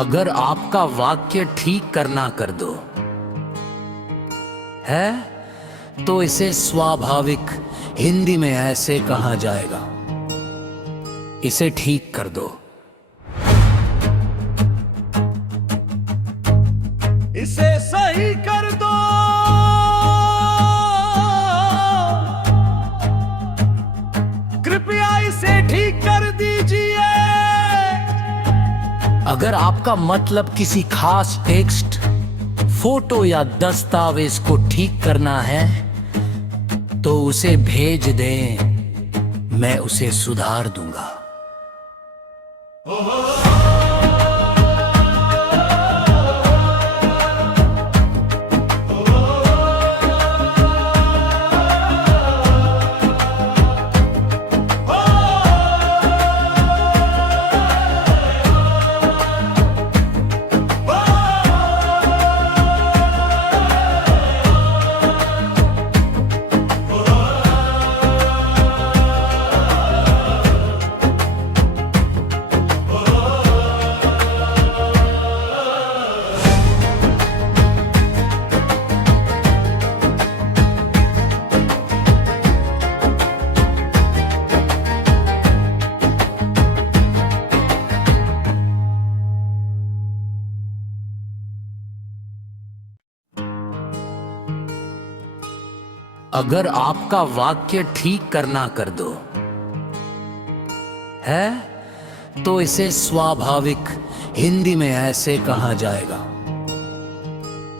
अगर आपका वाक्य ठीक करना कर दो है तो इसे स्वाभाविक हिंदी में ऐसे कहा जाएगा, इसे ठीक कर दो। इसे सही कर दो। कृपया इसे ठीक कर दीजिए। अगर आपका मतलब किसी खास टेक्स्ट, फोटो या दस्तावेज को ठीक करना है तो उसे भेज दें, मैं उसे सुधार दूंगा। अगर आपका वाक्य ठीक करना कर दो है तो इसे स्वाभाविक हिंदी में ऐसे कहा जाएगा,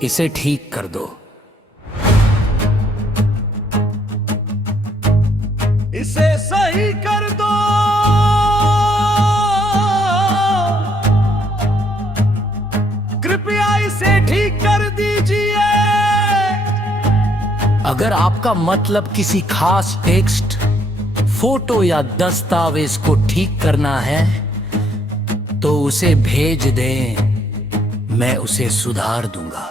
इसे ठीक कर दो। इसे सही कर दो। कृपया इसे ठीक कर दीजिए। अगर आपका मतलब किसी खास टेक्स्ट, फोटो या दस्तावेज को ठीक करना है तो उसे भेज दें, मैं उसे सुधार दूंगा।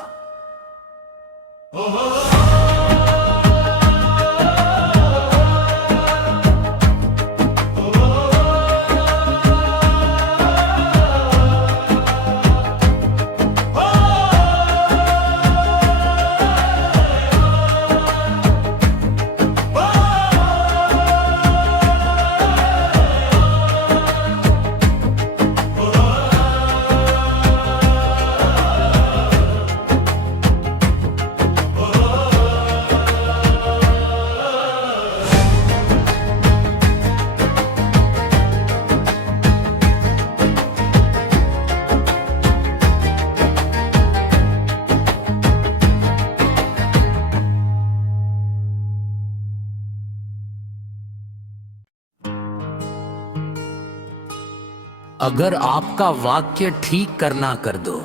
अगर आपका वाक्य ठीक करना कर दो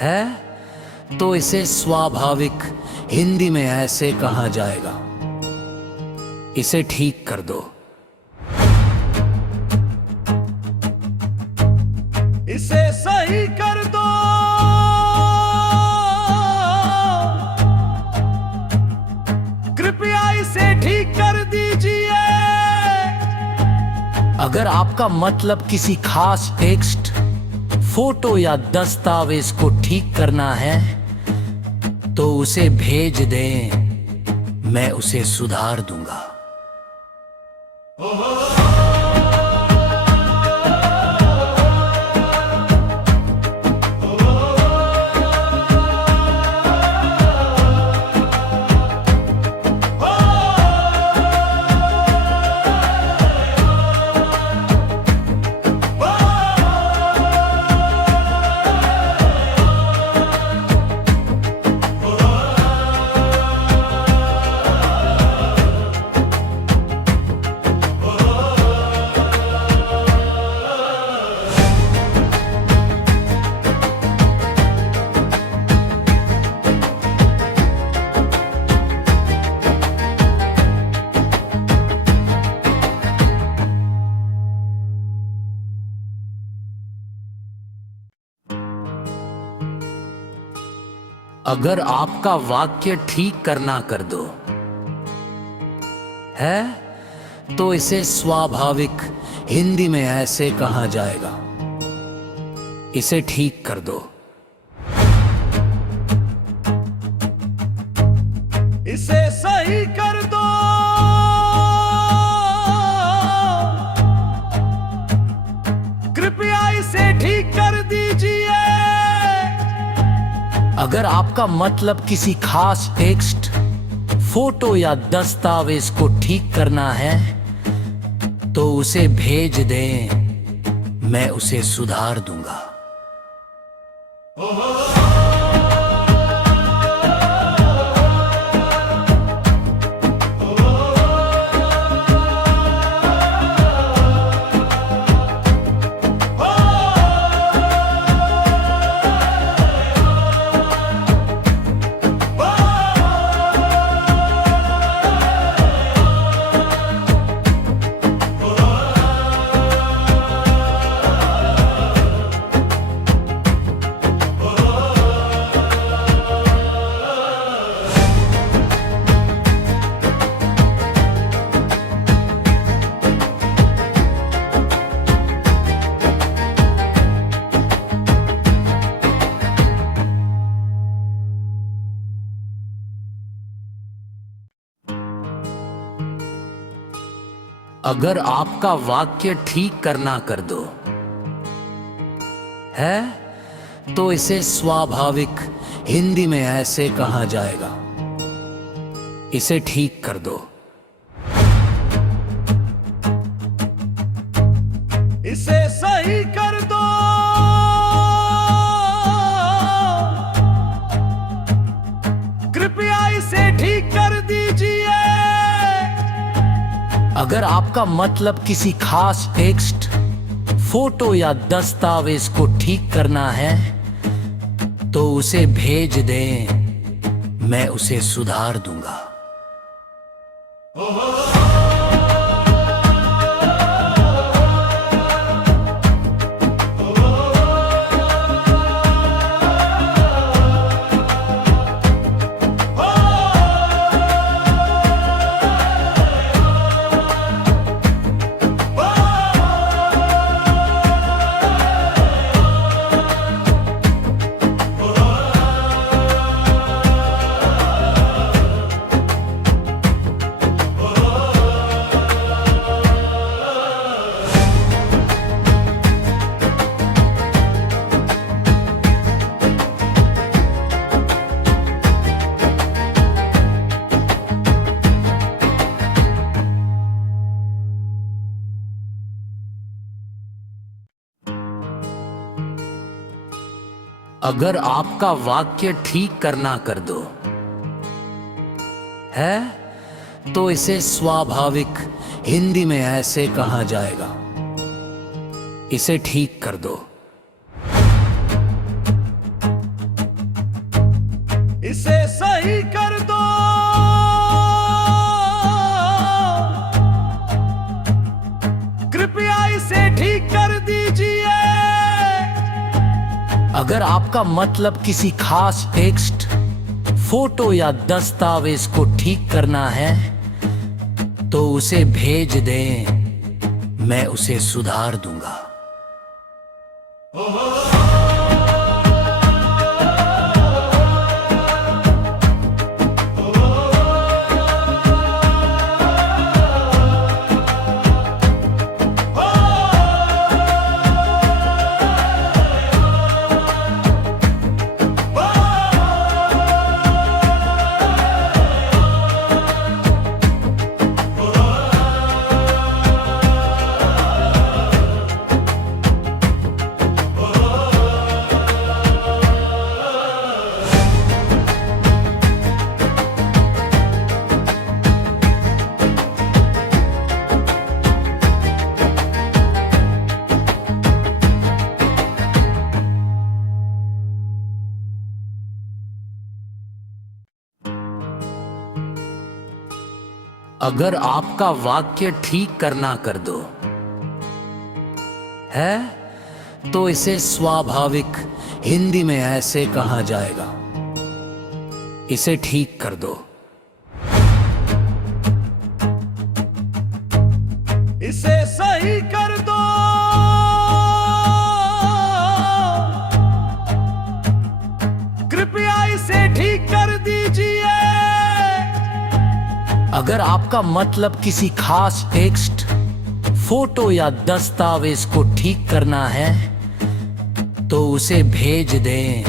है तो इसे स्वाभाविक हिंदी में ऐसे कहा जाएगा, इसे ठीक कर दो। इसे सही कर दो। कृपया इसे ठीक कर दीजिए। अगर आपका मतलब किसी खास टेक्स्ट, फोटो या दस्तावेज को ठीक करना है तो उसे भेज दें, मैं उसे सुधार दूंगा। अगर आपका वाक्य ठीक करना कर दो है तो इसे स्वाभाविक हिंदी में ऐसे कहा जाएगा, इसे ठीक कर दो। इसे सही कर दो। कृपया इसे ठीक कर दीजिए। अगर आपका मतलब किसी खास टेक्स्ट, फोटो या दस्तावेज को ठीक करना है तो उसे भेज दें, मैं उसे सुधार दूंगा। अगर आपका वाक्य ठीक करना कर दो है तो इसे स्वाभाविक हिंदी में ऐसे कहा जाएगा, इसे ठीक कर दो। इसे सही कर दो। कृपया इसे ठीक कर दीजिए। अगर आपका मतलब किसी खास टेक्स्ट, फोटो या दस्तावेज को ठीक करना है तो उसे भेज दें, मैं उसे सुधार दूंगा। अगर आपका वाक्य ठीक करना कर दो है तो इसे स्वाभाविक हिंदी में ऐसे कहा जाएगा, इसे ठीक कर दो। इसे सही कर दो। कृपया इसे ठीक कर दीजिए। अगर आपका मतलब किसी खास टेक्स्ट, फोटो या दस्तावेज को ठीक करना है तो उसे भेज दें, मैं उसे सुधार दूंगा। अगर आपका वाक्य ठीक करना कर दो है तो इसे स्वाभाविक हिंदी में ऐसे कहा जाएगा, इसे ठीक कर दो। इसे सही कर दो। अगर आपका मतलब किसी खास टेक्स्ट, फोटो या दस्तावेज को ठीक करना है तो उसे भेज दें,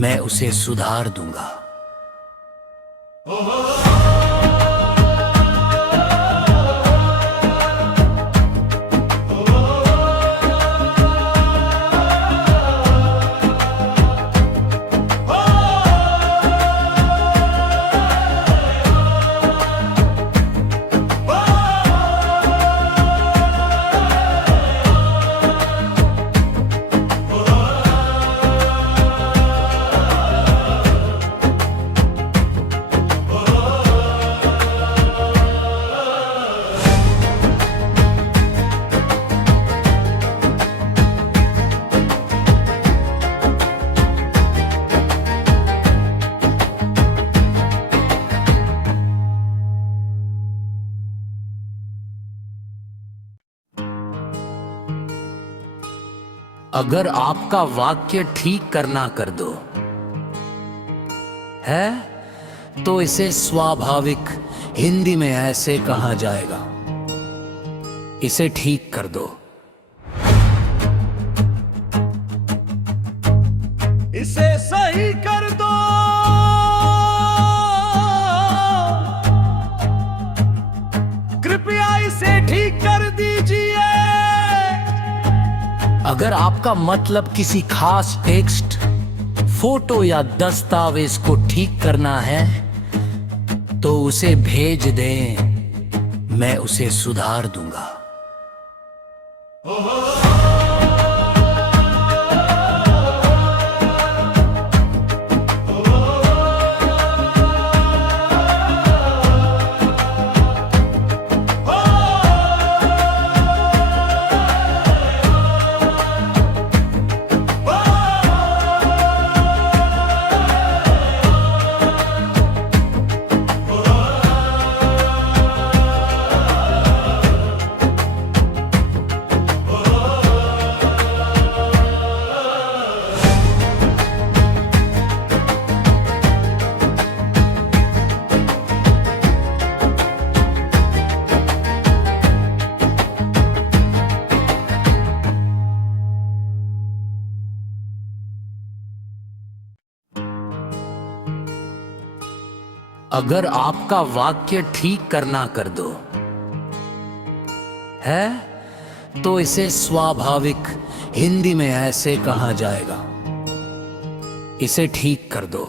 मैं उसे सुधार दूंगा। अगर आपका वाक्य ठीक करना कर दो है तो इसे स्वाभाविक हिंदी में ऐसे कहा जाएगा, इसे ठीक कर दो। इसे सही कर दो। कृपया इसे ठीक कर दीजिए। अगर आपका मतलब किसी खास टेक्स्ट, फोटो या दस्तावेज को ठीक करना है तो उसे भेज दें, मैं उसे सुधार दूंगा। अगर आपका वाक्य ठीक करना कर दो है तो इसे स्वाभाविक हिंदी में ऐसे कहा जाएगा, इसे ठीक कर दो।